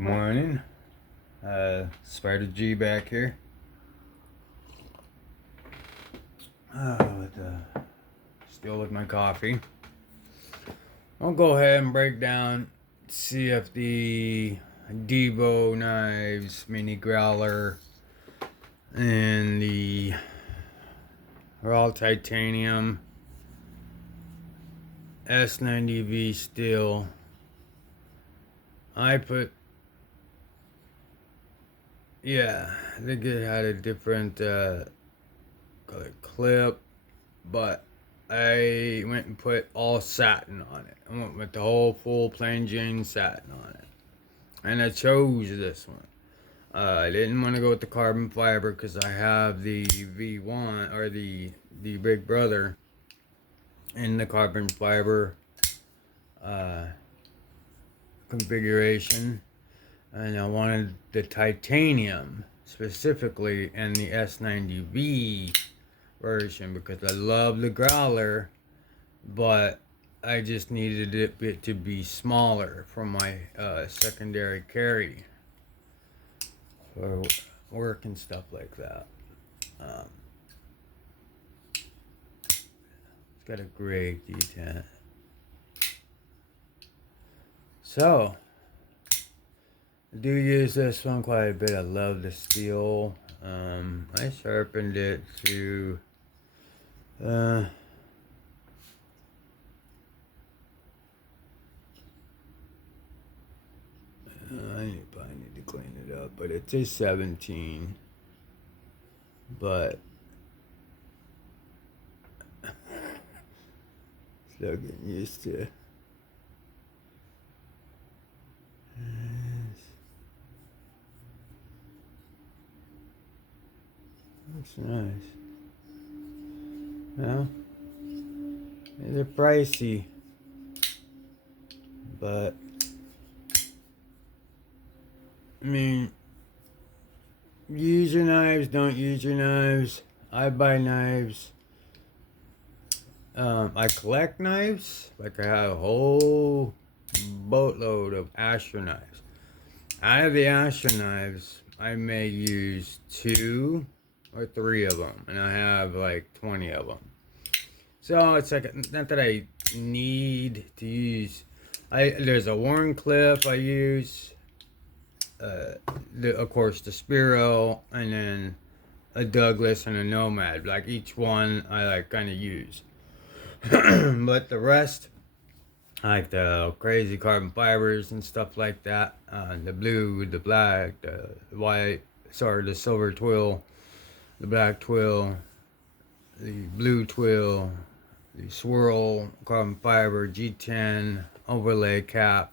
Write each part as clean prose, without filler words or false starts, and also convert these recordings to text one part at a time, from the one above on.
Morning, Spider G back here. Still with my coffee. I'll go ahead and break down, see if the DIVO Knives Mini Growler and the raw titanium s90v steel. I think it had a different color clip, but I went and put all satin on it. I went with the whole full plain Jane satin on it, and I chose this one. I didn't want to go with the carbon fiber because I have the V1 or the Big Brother in the carbon fiber configuration, and I wanted the titanium specifically in the s90v version because I love the growler, but I just needed it to be smaller for my secondary carry for work and stuff like that. It's got a great detent. So I do use this one quite a bit. I love the steel. I sharpened it to I probably need to clean it up, but it's a 17. But still getting used to it. Looks nice. Well, they're pricey, but I mean, use your knives, don't use your knives. I buy knives. I collect knives. Like I have a whole boatload of Asher knives. Out of the Asher knives, I may use 2 or 3 of them, and I have like 20 of them. So it's like, not that I need to use. There's a Warncliffe I use. Of course, the Spiro, and then a Douglas and a Nomad. Like each one, I like kind of use. But the rest, like the crazy carbon fibers and stuff like that, the blue, the black, the white, the silver twill, the black twill, the blue twill, the swirl carbon fiber, G10 overlay cap.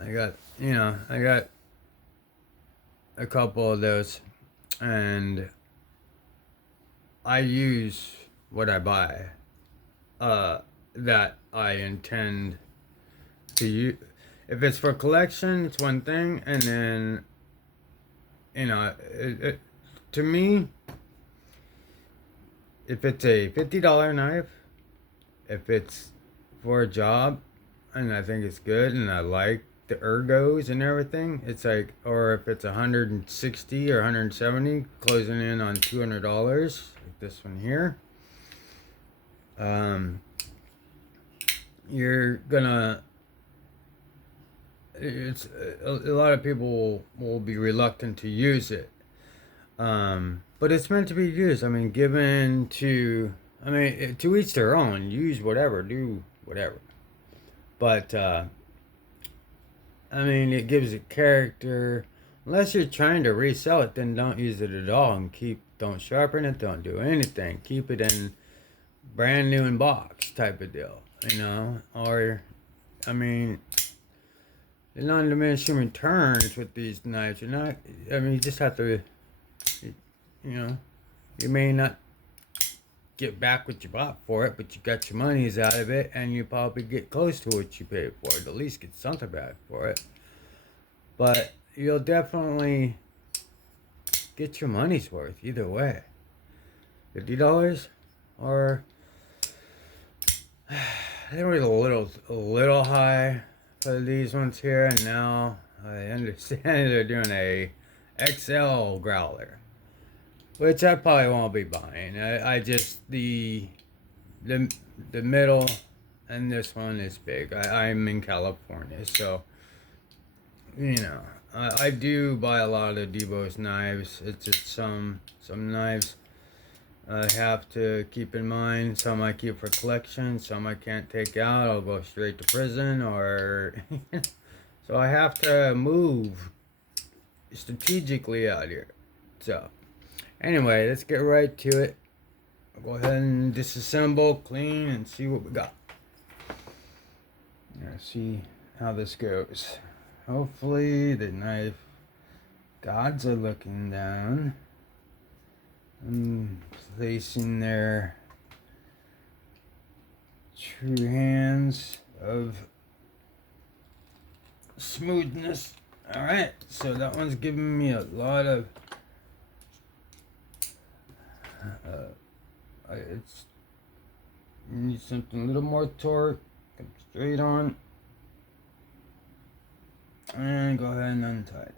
I got a couple of those, and I use what I buy that I intend to use. If it's for collection, it's one thing, and then to me, if it's a $50 knife, if it's for a job and I think it's good and I like the ergos and everything, it's like, or if it's 160 or 170, closing in on $200, like this one here, you're gonna, it's a lot of people will be reluctant to use it, but it's meant to be used. I mean, to each their own. Use whatever, do whatever, but it gives it character. Unless you're trying to resell it, then don't use it at all, and don't sharpen it, don't do anything. Keep it in brand new in box type of deal, or the non-diminishing returns with these knives are not, you just have to, you may not get back what you bought for it, but you got your monies out of it, and you probably get close to what you paid for it. At least get something back for it. But you'll definitely get your money's worth either way. $50 or they were a little high for these ones here, and now I understand they're doing a XL growler, which I probably won't be buying. I just the the middle and this one is big. I'm in California, so you know I do buy a lot of DIVO's knives. It's just some knives I have to keep in mind. Some I keep for collection, some I can't take out. I'll go straight to prison, or so I have to move strategically out here. So anyway, let's get right to it. I'll go ahead and disassemble, clean, and see what we got. See how this goes. Hopefully the knife gods are looking down and placing their true hands of smoothness. Alright, so that one's giving me a lot of it's you need something a little more torque. Come straight on and go ahead and untie it,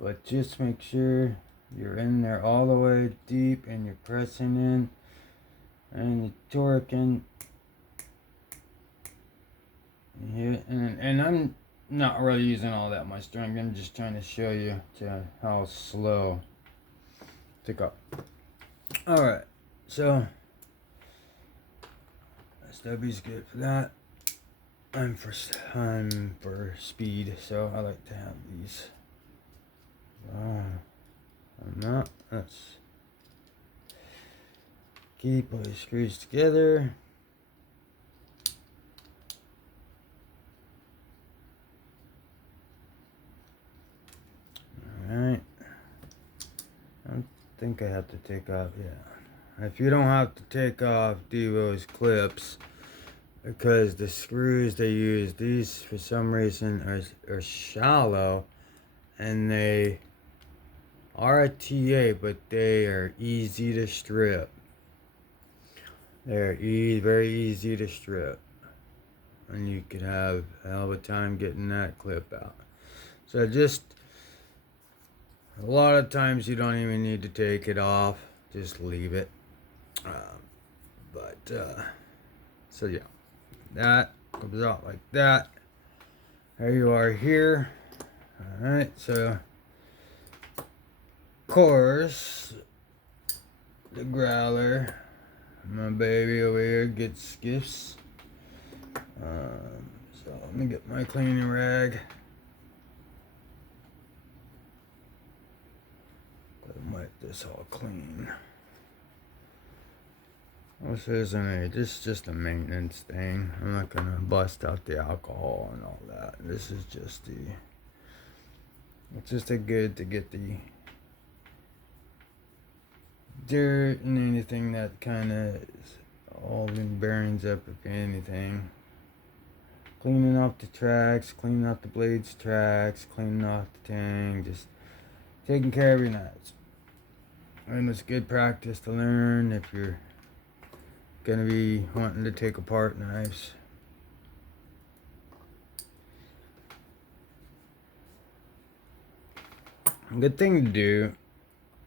but just make sure you're in there all the way deep and you're pressing in and you're torquing here. And I'm not really using all that much strength. I'm just trying to show you how slow to go. Alright, so SW's good for that. I'm for speed, so I like to have these. I'm not. Let's keep all the screws together. Alright. I don't think I have to take off, yeah. If you don't have to take off DIVO's clips, because the screws they use, these for some reason are shallow, and they are a TA, but they are easy to strip. They're very easy to strip, and you could have a hell of a time getting that clip out. So just a lot of times you don't even need to take it off, just leave it. So yeah, that comes out like that. There you are here. Alright, so of course the growler, my baby over here, gets gifts. So let me get my cleaning rag. Wipe this all clean. This isn't this is just a maintenance thing. I'm not gonna bust out the alcohol and all that. This is just it's just a good to get the dirt and anything that kind of is all in bearings up, if anything. Cleaning off the tracks, cleaning off the blades tracks, cleaning off the tang, just taking care of your knives. And it's good practice to learn if you're gonna be wanting to take apart knives. A good thing to do.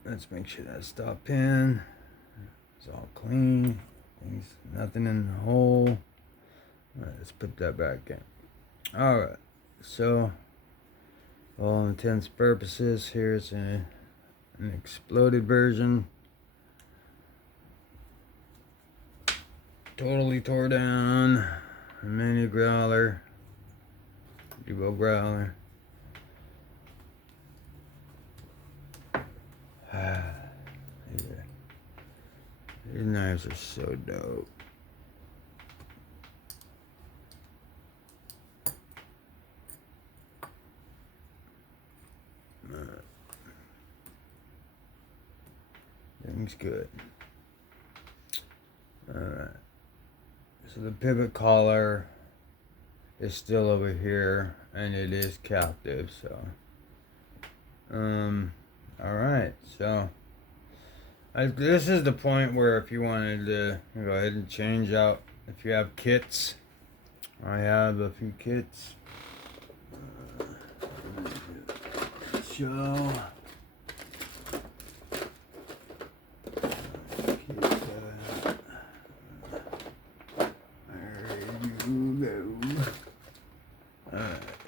Let's make sure that stop pin is all clean. Nothing in the hole. Alright, let's put that back in. Alright, so for all intents and purposes, here's an exploded version. Totally tore down. A mini growler. DIVO growler. These knives are so dope. Thing's good. Alright. So the pivot collar is still over here, and it is captive, so alright, so this is the point where if you wanted to go ahead and change out, if you have kits, I have a few kits. show.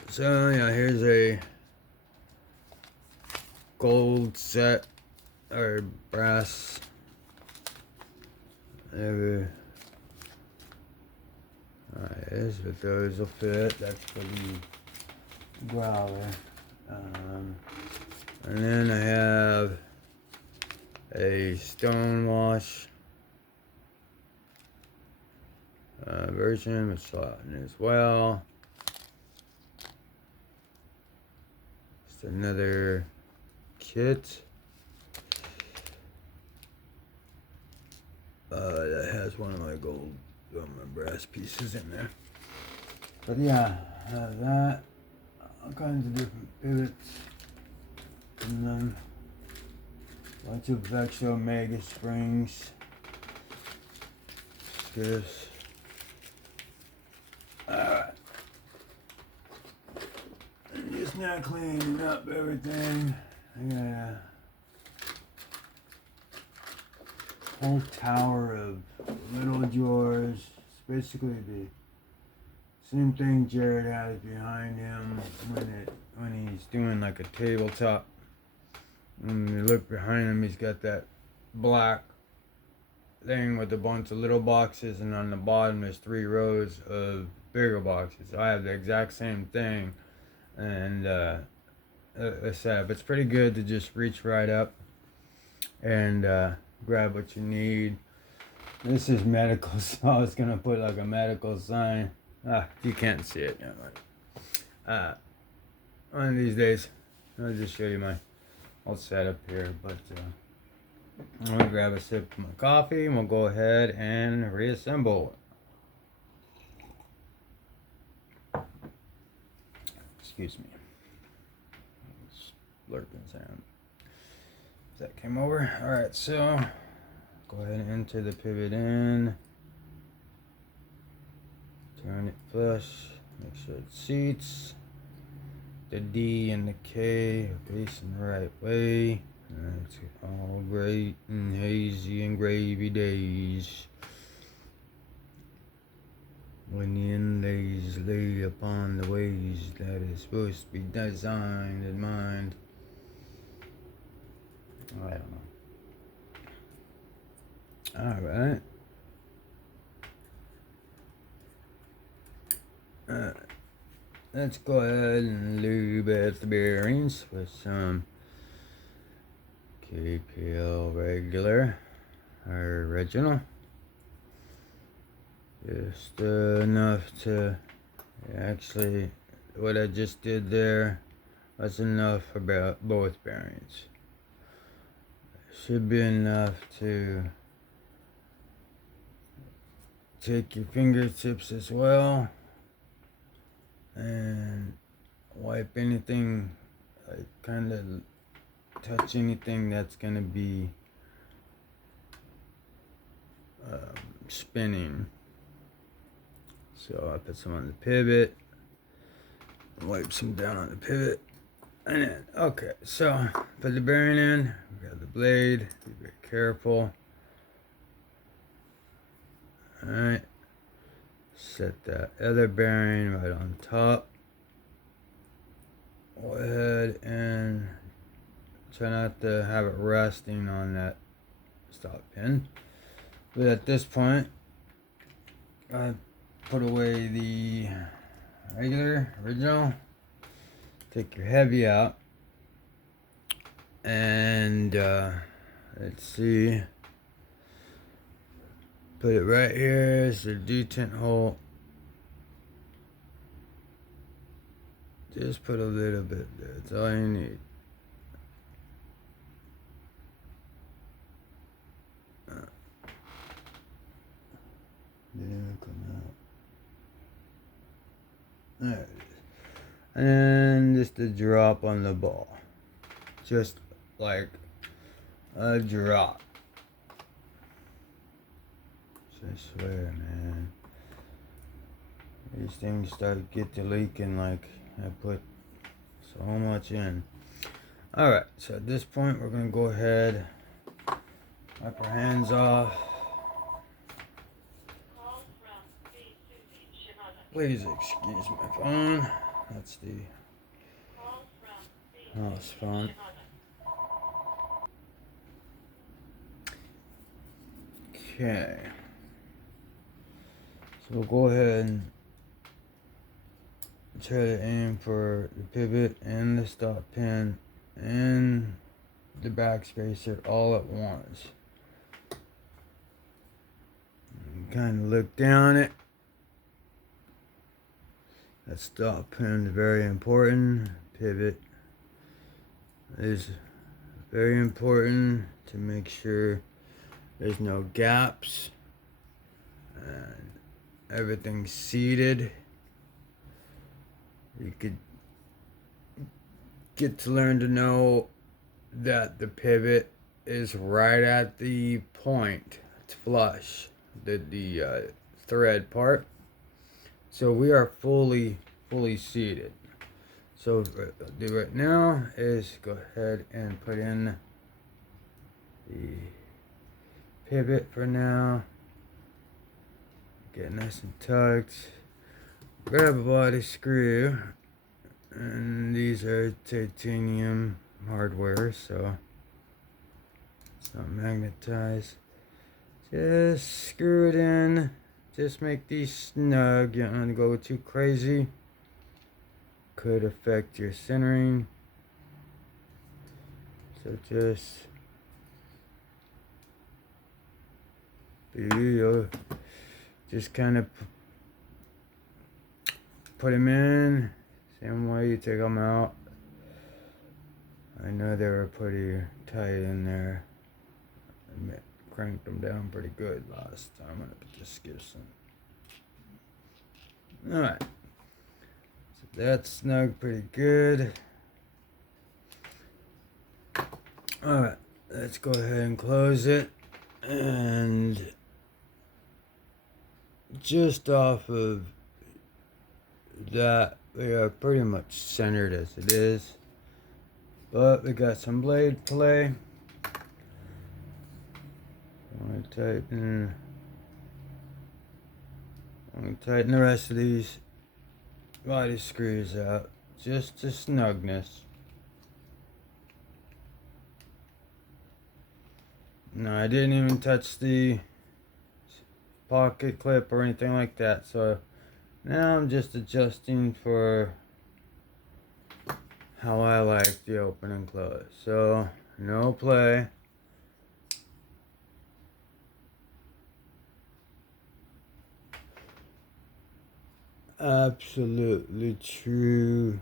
So yeah, here's a gold set or brass. Alright, this, but those will fit. That's for the growler. And then I have a stonewash version with satin as well. Just another kit that has one of my gold, my brass pieces in there. But yeah, I have that. All kinds of different pivots. And then a bunch of Vexo Mega springs. This. Alright. And just now cleaning up everything. I got a whole tower of little drawers. It's basically the same thing Jared has behind him when he's doing like a tabletop. When you look behind him, he's got that black thing with a bunch of little boxes, and on the bottom there's 3 rows of bigger boxes. I have the exact same thing, and it's pretty good to just reach right up and grab what you need. This is medical, so I was gonna put like a medical sign. You can't see it. One of these days, I'll just show you my whole setup here. But I'm gonna grab a sip of my coffee, and we'll go ahead and reassemble. Excuse me. Slurping sound. That came over. All right, so go ahead and enter the pivot in. Turn it flush. Make sure it seats. The D and the K are facing the right way. It's all great and hazy and gravy days. When the inlays lay upon the ways that is supposed to be designed in mind. I don't know. Alright. Let's go ahead and lube at the bearings with some KPL regular or original. Just enough to actually, what I just did there was enough for both bearings. Should be enough to take your fingertips as well and wipe anything, like kind of touch anything that's gonna be spinning. So I put some on the pivot, wipe some down on the pivot, and then, okay, so put the bearing in, grab the blade, be very careful. Alright, set that other bearing right on top. Go ahead and try not to have it resting on that stop pin. But at this point, I put away the original. Take your heavy out. And let's see. Put it right here is the detent hole. Just put a little bit there. That's all you need. There it is. And then just a drop on the ball. Just like a drop. I swear, man. These things start to leaking like I put so much in. Alright, so at this point we're going to go ahead, wipe our hands off. Please excuse my phone. That's the house phone. Okay. So we'll go ahead and try to aim for the pivot and the stop pin and the back spacer all at once. Kind of look down it. That stop pin is very important. Pivot is very important to make sure there's no gaps and everything's seated. You could get to learn to know that the pivot is right at the point. It's flush, the thread part. So we are fully seated. So what I'll do right now is go ahead and put in the pivot for now. Get nice and tucked. Grab a body screw. And these are titanium hardware, so it's not magnetized. Just screw it in. Just make these snug. You don't want to go too crazy. Could affect your centering. So just kind of put them in. Same way you take them out. I know they were pretty tight in there. I cranked them down pretty good last time. I'm gonna just give some. Alright. So that's snug pretty good. Alright, let's go ahead and close it. And just off of that, we are pretty much centered as it is, but we got some blade play. I'm gonna tighten the rest of these body screws out just to snugness. No, I didn't even touch the pocket clip or anything like that, so now I'm just adjusting for how I like the open and close. So, no play. Absolutely true.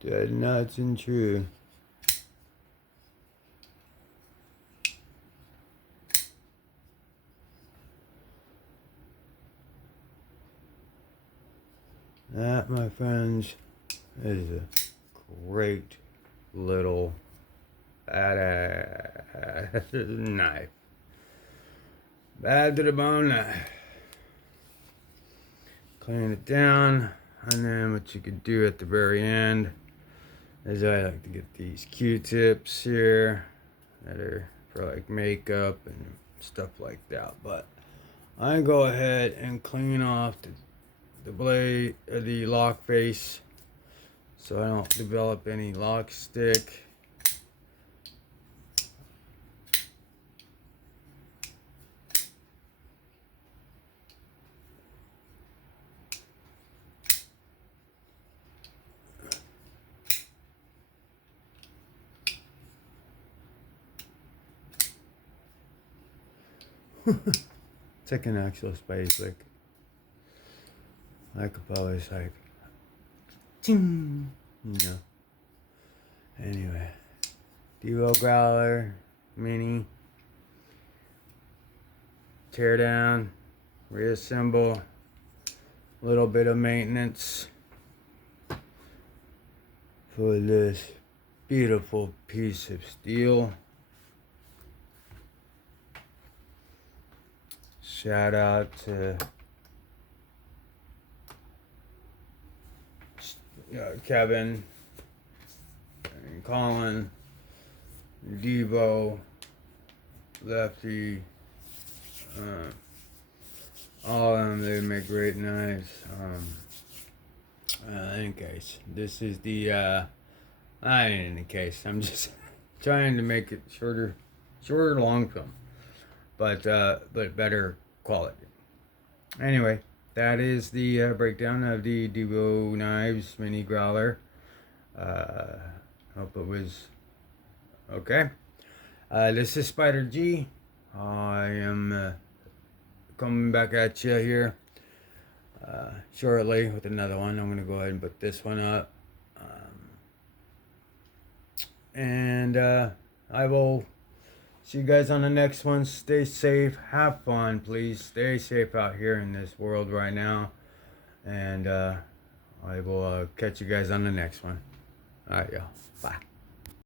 Dead nuts and true. That, my friends, is a great little badass knife. Bad to the bone knife. Clean it down, and then what you could do at the very end is I like to get these Q-tips here that are for like makeup and stuff like that. But I go ahead and clean off the blade, the lock face, so I don't develop any lock stick. It's like an actual space, like I could probably like, ting, you know. Anyway, DIVO Growler Mini. Tear down, reassemble, a little bit of maintenance for this beautiful piece of steel. Shout out to Kevin and Colin, DIVO, Lefty, all of them, they make great knives. In any case, this is the, not in any case, I'm just trying to make it shorter long film, but better quality. Anyway, that is the breakdown of the DIVO Knives Mini Growler. Hope it was okay. This is Spider G. I am coming back at you here shortly with another one. I'm going to go ahead and put this one up. And I will see you guys on the next one. Stay safe. Have fun, please. Stay safe out here in this world right now. And I will catch you guys on the next one. All right, y'all. Bye.